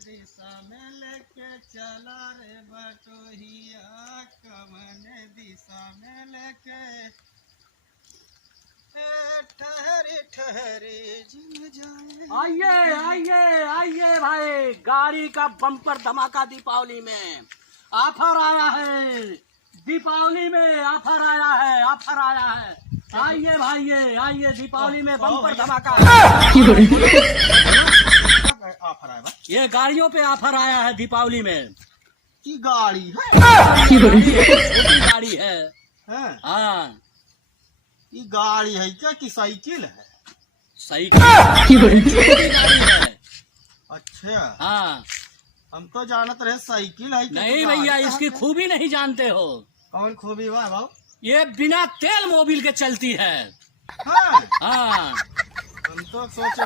दिशा में लेके चला रे बटोहिया, कवन दिशा में लेके ठहरे ठहरे जिम जाए। आइए आइए आइए भाई, गाड़ी का बम्पर धमाका दीपावली में ऑफर आया है। दीपावली में ऑफर आया है, ऑफर आया है। आइए भाई आइए, दीपावली में बम्पर धमाका ऑफर आया, ये गाड़ियों पे ऑफर आया है दीपावली में। की गाड़ी है? छोटी गाड़ी है। हाँ, ये गाड़ी है क्या कि साइकिल है? साइकिल गाड़ी है। अच्छा, हाँ, हम तो जानत रहे साइकिल है। नहीं भैया, इसकी खूबी नहीं जानते हो। कौन खूबी हुआ भाव? ये बिना तेल मोबिल के चलती है। हाँ, हाँ, हम तो सोचे